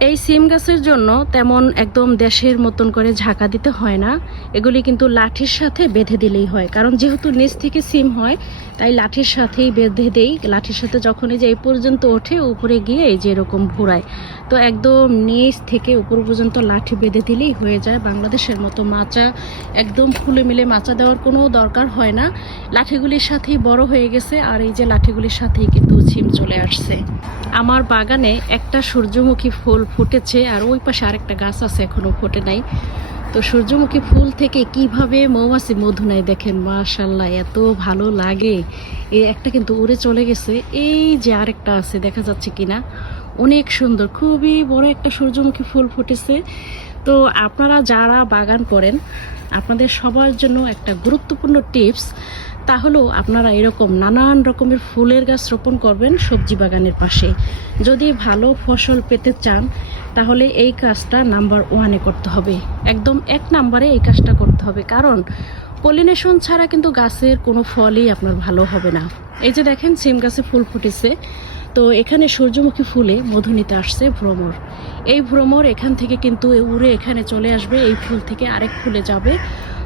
এই সিম গাছের জন্য তেমন একদম দেশের মতন করে ঝাঁকা দিতে হয় না। এগুলি কিন্তু লাঠির সাথে বেঁধে দিলেই হয়। কারণ যেহেতু নিচ থেকে সিম হয়, তাই লাঠির সাথেই বেঁধে দেই। লাঠির সাথে যখন এই যে এই পর্যন্ত ওঠে, উপরে গিয়ে এই যে এরকম ঘোরায়। তো একদম নিচ থেকে উপর পর্যন্ত লাঠি বেঁধে দিলেই হয়ে যায়। বাংলাদেশের মতো মাচা একদম ফুলে মিলে মাচা দেওয়ার কোনো দরকার হয় না। লাঠিগুলির সাথেই বড় হয়ে গেছে আর এই যে লাঠিগুলির সাথেই কিন্তু ছিম চলে আসছে। আমার বাগানে একটা সূর্যমুখী ফুল ফুটেছে আর ওই পাশে আরেকটা গাছ আছে এখনও ফোটে নাই। তো সূর্যমুখী ফুল থেকে কীভাবে মৌমাছি মধু নেয় দেখেন মাশাল্লাহ এত ভালো লাগে। এই একটা কিন্তু উড়ে চলে গেছে। এই যে আরেকটা আছে, দেখা যাচ্ছে কিনা? অনেক সুন্দর, খুবই বড় একটা সূর্যমুখী ফুল ফুটেছে। তো আপনারা যারা বাগান করেন, আপনাদের সবার জন্য একটা গুরুত্বপূর্ণ টিপস, তা হলো আপনারা এরকম নানান রকমের ফুলের গাছ রোপণ করবেন সবজি বাগানের পাশে। যদি ভালো ফসল পেতে চান, তাহলে এই কাজটা নাম্বার ওয়ানে করতে হবে। একদম এক নাম্বারে এই কাজটা করতে হবে। কারণ পলিনেশন ছাড়া কিন্তু গাছের কোনো ফলই আপনার ভালো হবে না। এই যে দেখেন, সিম গাছে ফুল ফুটেছে। তো এখানে সূর্যমুখী ফুলে মধু নিতে আসছে ভ্রমর। এই ভ্রমর এখান থেকে কিন্তু উড়ে এখানে চলে আসবে, এই ফুল থেকে আরেক ফুলে যাবে।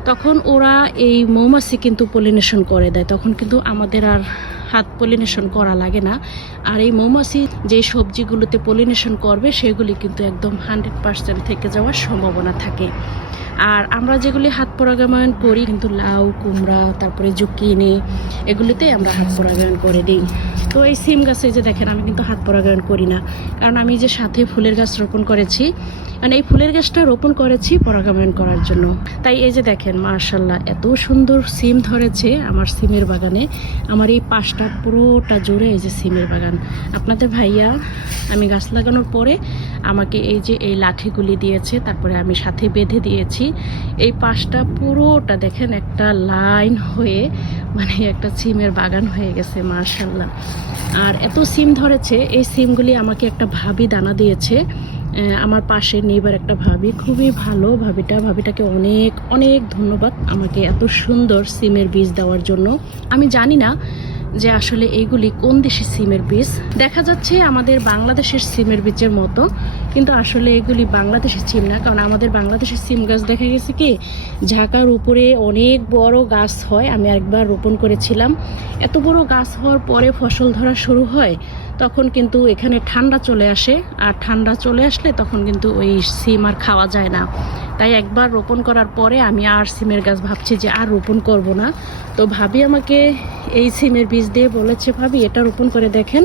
তখন ওরা এই মৌমাছি কিন্তু পলিনেশন করে দেয়। তখন কিন্তু আমাদের আর হাত পলিনেশন করা লাগে না। আর এই মৌমাছি যে সবজিগুলোতে পলিনেশন করবে, সেগুলি কিন্তু একদম হান্ড্রেড পার্সেন্ট থেকে যাওয়ার সম্ভাবনা থাকে। আর আমরা যেগুলি হাত পরাগায়ন করি, কিন্তু লাউ, কুমড়া, তারপরে জুকিনি, এগুলিতে আমরা হাত পরাগায়ন করে দিই। তো এই সিম গাছে যে দেখেন, আমি কিন্তু হাত পরাগায়ন করি না। কারণ আমি যে সাথে ফুলের গাছ রোপণ করেছি মানে এই ফুলের গাছটা রোপণ করেছি পরাগায়ন করার জন্য। তাই এই যে দেখেন মার্শাল্লাহ এত সুন্দর সিম ধরেছে আমার সিমের বাগানে। আমার এই পাশটা পুরোটা জুড়ে এই যে সিমের বাগান। আপনাদের ভাইয়া, আমি গাছ লাগানোর পরে আমাকে এই যে এই লাঠিগুলি দিয়েছে, তারপরে আমি সাথে বেঁধে দিয়েছি। এই পাশটা পুরোটা দেখেন একটা লাইন হয়ে মানে একটা সিমের বাগান হয়ে গেছে মার্শাল্লাহ আর এত সিম ধরেছে, এই সিমগুলি আমাকে একটা ভাবি দানা দিয়েছে। আমার পাশে নেইবার একটা ভাবি। খুবই ভালো ভাবিটা। ভাবিটাকে অনেক অনেক ধন্যবাদ আমাকে এত সুন্দর সিমের বীজ দেওয়ার জন্য। আমি জানি না যে আসলে এইগুলি কোন দেশের সিমের বীজ? দেখা যাচ্ছে আমাদের বাংলাদেশের সিমের বীজের মতো, কিন্তু আসলে এগুলি বাংলাদেশের সিম না, কারণ আমাদের বাংলাদেশের সিম গাছ দেখা গেছে কি ঝাঁকার উপরে অনেক বড় গাছ হয়, আমি একবার রোপণ করেছিলাম। এত বড় গাছ হওয়ার পরে ফসল ধরা শুরু হয় তখন কিন্তু এখানে ঠান্ডা চলে আসে। আর ঠান্ডা চলে আসলে তখন কিন্তু ওই সিম আর খাওয়া যায় না। তাই একবার রোপণ করার পরে আমি আর সিমের গাছ ভাবছি যে আর রোপণ করব না। তো ভাবি আমাকে এই সিমের বীজ দিয়ে বলেছে, ভাবি এটা রোপণ করে দেখেন।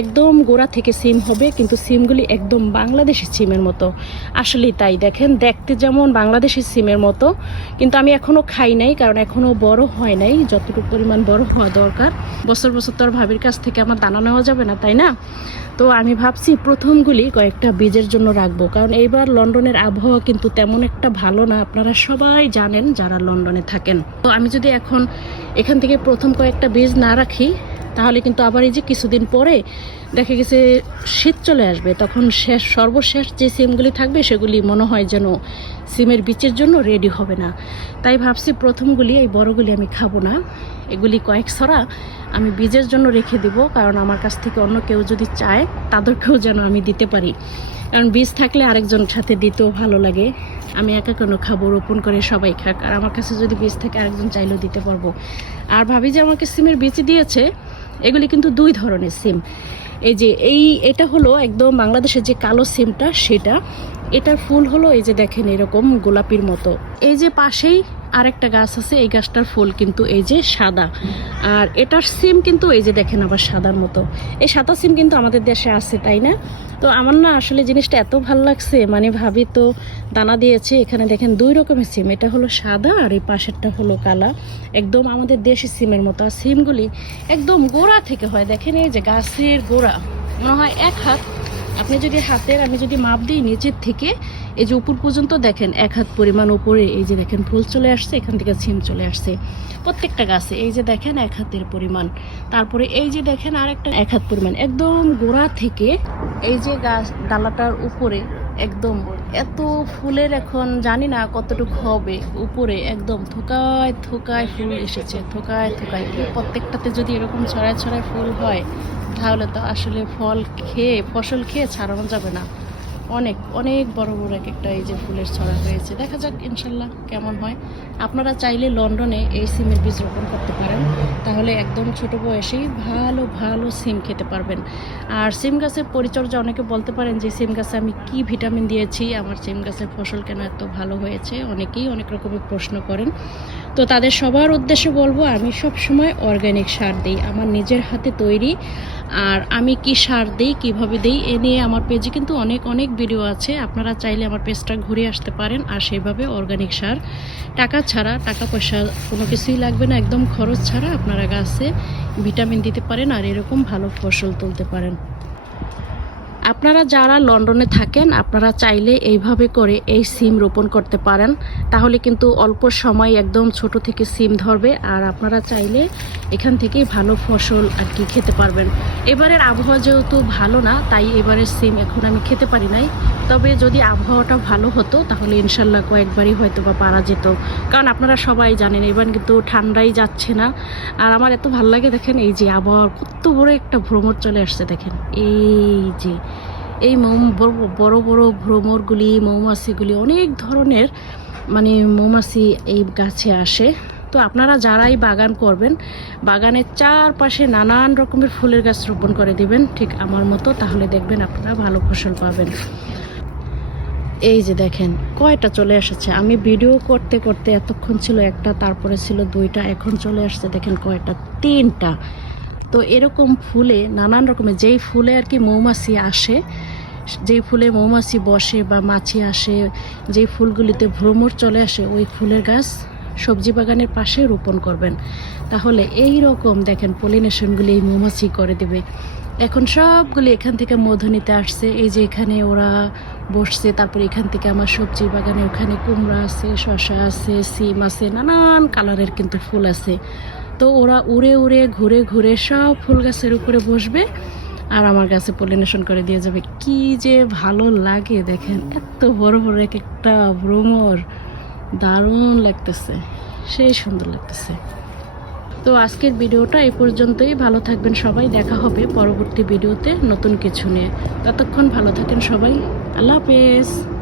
একদম গোড়া থেকে সিম হবে, কিন্তু সিমগুলি একদম বাংলাদেশি সিমের মতো। আসলেই তাই, দেখেন, দেখতে যেমন বাংলাদেশি সিমের মতো, কিন্তু আমি এখনও খাই নাই, কারণ এখনও বড় হয় নাই, যতটুকু পরিমাণ বড় হওয়া দরকার। বছর বছর তো আর ভাবির কাছ থেকে আমার দানা নেওয়া যাবে না, তাই না? তো আমি ভাবছি প্রথমগুলি কয়েকটা বীজের জন্য রাখব, কারণ এইবার লন্ডনের আবহাওয়া কিন্তু তেমন একটা ভালো না, আপনারা সবাই জানেন যারা লন্ডনে থাকেন। তো আমি যদি এখন এখান থেকে প্রথম কয়েকটা বীজ না রাখি তাহলে কিন্তু আবার এই যে কিছুদিন পরে দেখা গেছে শীত চলে আসবে, তখন শেষ, সর্বশেষ যে সিমগুলি থাকবে সেগুলি মনে হয় যেন সিমের বীজের জন্য রেডি হবে না। তাই ভাবছি প্রথমগুলি, এই বড়গুলি আমি খাব না। এগুলি কয়েক ছড়া আমি বীজের জন্য রেখে দিব, কারণ আমার কাছ থেকে অন্য কেউ যদি চায়, তাদেরকেও যেন আমি দিতে পারি। কারণ বীজ থাকলে আরেকজন সাথে দিতেও ভালো লাগে। আমি একা কোনো খাব? রোপণ করে সবাই খাক। আর আমার কাছে যদি বীজ থাকে, আরেকজন চাইলেও দিতে পারব। আর ভাবি যে আমাকে সিমের বীজ দিয়েছে এগুলি কিন্তু দুই ধরনের সিম। এই যে এই, এটা হলো একদম বাংলাদেশের যে কালো সিমটা, সেটা। এটার ফুল হলো এই যে দেখেন এরকম গোলাপির মতো। এই যে পাশেই আরেকটা গাছ আছে, এই গাছটার ফুল কিন্তু এই যে সাদা। আর এটার সিম কিন্তু এই যে দেখেন আবার সাদার মতো। এই সাদা সিম কিন্তু আমাদের দেশে আছে, তাই না? তো আমার না আসলে জিনিসটা এত ভালো লাগছে মানে ভাবি তো দানা দিয়েছে, এখানে দেখেন দুই রকমের সিম। এটা হলো সাদা আর এই পাশেরটা হলো কালা। একদম আমাদের দেশি সিমের মতো। আর সিমগুলি একদম গোড়া থেকে হয়। দেখেন এই যে গাছের গোড়া, মনে হয় এক হাত আপনি যদি হাতের, আমি যদি মাপ দিই নিচের থেকে, এই যে উপর পর্যন্ত দেখেন, এক হাত পরিমাণ উপরে, এই যে দেখেন ফুল চলে আসছে, এখান থেকে সিম চলে আসছে। প্রত্যেকটা গাছে, এই যে দেখেন এক হাতের পরিমাণ। তারপরে এই যে দেখেন আরেকটা এক হাত পরিমাণ। একদম গোড়া থেকে এই যে গাছ, ডালাটার উপরে, একদম এত ফুলের এখন জানি না কতটুকু হবে। উপরে একদম থোকায় থোকায় ফুল এসেছে, থোকায় থোকায় প্রত্যেকটাতে যদি এরকম ছড়ায় ছড়ায় ফুল হয় তাহলে তো আসলে ফল খেয়ে ফসল খেয়ে ছাড়ানো যাবে না। অনেক অনেক বড় বড় এক একটা এই যে ফুলের ছড়া হয়েছে। দেখা যাক ইনশাল্লাহ কেমন হয়। আপনারা চাইলে লন্ডনে এই সিমের বীজ রোপণ করতে পারেন। তাহলে একদম ছোট বয়সেই ভালো ভালো সিম খেতে পারবেন। আর সিম গাছের পরিচর্যা অনেকে বলতে পারেন যে, সিম গাছে আমি কি ভিটামিন দিয়েছি? আমার সিম গাছের ফসল কেন এত ভালো হয়েছে? অনেকেই অনেক রকমের প্রশ্ন করেন। তো তাদের সবার উদ্দেশ্যে বলব, আমি সব সময় অর্গ্যানিক সার দিই। আমার নিজের হাতে তৈরি। আর আমি কি সার দিই, কীভাবে দিই, এ নিয়ে আমার পেজে কিন্তু অনেক অনেক ভিডিও আছে, আপনারা চাইলে আমার পেজটা ঘুরে আসতে পারেন আর সেইভাবে অর্গানিক সার, টাকা ছাড়া, টাকা পয়সা কোনো কিছুই লাগবে না, একদম খরচ ছাড়া আপনারা গাছে ভিটামিন দিতে পারেন আর এরকম ভালো ফসল তুলতে পারেন। আপনারা যারা লন্ডনে থাকেন, আপনারা চাইলে এইভাবে করে এই সিম রোপণ করতে পারেন। তাহলে কিন্তু অল্প সময় একদম ছোট থেকে সিম ধরবে, আর আপনারা চাইলে এখান থেকেই ভালো ফসল আর কি খেতে পারবেন। এবারের আবহাওয়া যেহেতু ভালো না, তাই এবারের সিম এখন আমি খেতে পারি নাই। তবে যদি আবহাওয়াটা ভালো হতো, তাহলে ইনশাল্লাহ কয়েকবারই হয়তো বা পারা যেত। কারণ আপনারা সবাই জানেন এবার কিন্তু ঠান্ডাই যাচ্ছে না। আর আমার এত ভালো লাগে, দেখেন এই যে আবহাওয়ার কত বড় একটা ভ্রমর চলে আসছে, দেখেন। এই যে, এই মৌ বড় বড় বড় ভ্রমরগুলি, মৌমাছিগুলি, অনেক ধরনের মানে মৌমাছি এই গাছে আসে। তো আপনারা যারাই বাগান করবেন, বাগানের চারপাশে নানান রকমের ফুলের গাছ রোপণ করে দিবেন, ঠিক আমার মতো। তাহলে দেখবেন আপনারা ভালো ফসল পাবেন। এই যে দেখেন, কয়টা চলে এসেছে? আমি ভিডিও করতে করতে এতক্ষণ ছিল একটা, তারপরে ছিল দুইটা, এখন চলে আসছে দেখেন কয়টা? তিনটা। তো এরকম ফুলে, নানান রকমের, যেই ফুলে আর কি মৌমাছি আসে, যেই ফুলে মৌমাছি বসে বা মাছি আসে, যেই ফুলগুলিতে ভ্রমর চলে আসে, ওই ফুলের গাছ সবজি বাগানের পাশে রোপণ করবেন। তাহলে এই রকম দেখেন পলিনেশনগুলি এই মৌমাছি করে দেবে। এখন সবগুলি এখান থেকে মধু নিতে আসছে। এই যে এখানে ওরা বসছে, তারপরে এখান থেকে আমার সবজি বাগানে ওখানে কুমড়া আছে শশা আছে, সিম আছে, নানান কালারের কিন্তু ফুল আছে। তো ওরা উড়ে উড়ে, ঘুরে ঘুরে সব ফুল গাছের উপরে বসবে আর আমার কাছে পলিনেশন করে দিয়ে যাবে। কি যে ভালো লাগে দেখেন। এত বড় বড় এক একটা ভ্রমর দারুণ লাগতেছে, সেই সুন্দর লাগতেছে। তো আজকের ভিডিওটা এই পর্যন্তই। ভালো থাকবেন সবাই, দেখা হবে পরবর্তী ভিডিওতে নতুন কিছু নিয়ে। ততক্ষণ ভালো থাকেন সবাই। আল্লাহ হাফেজ।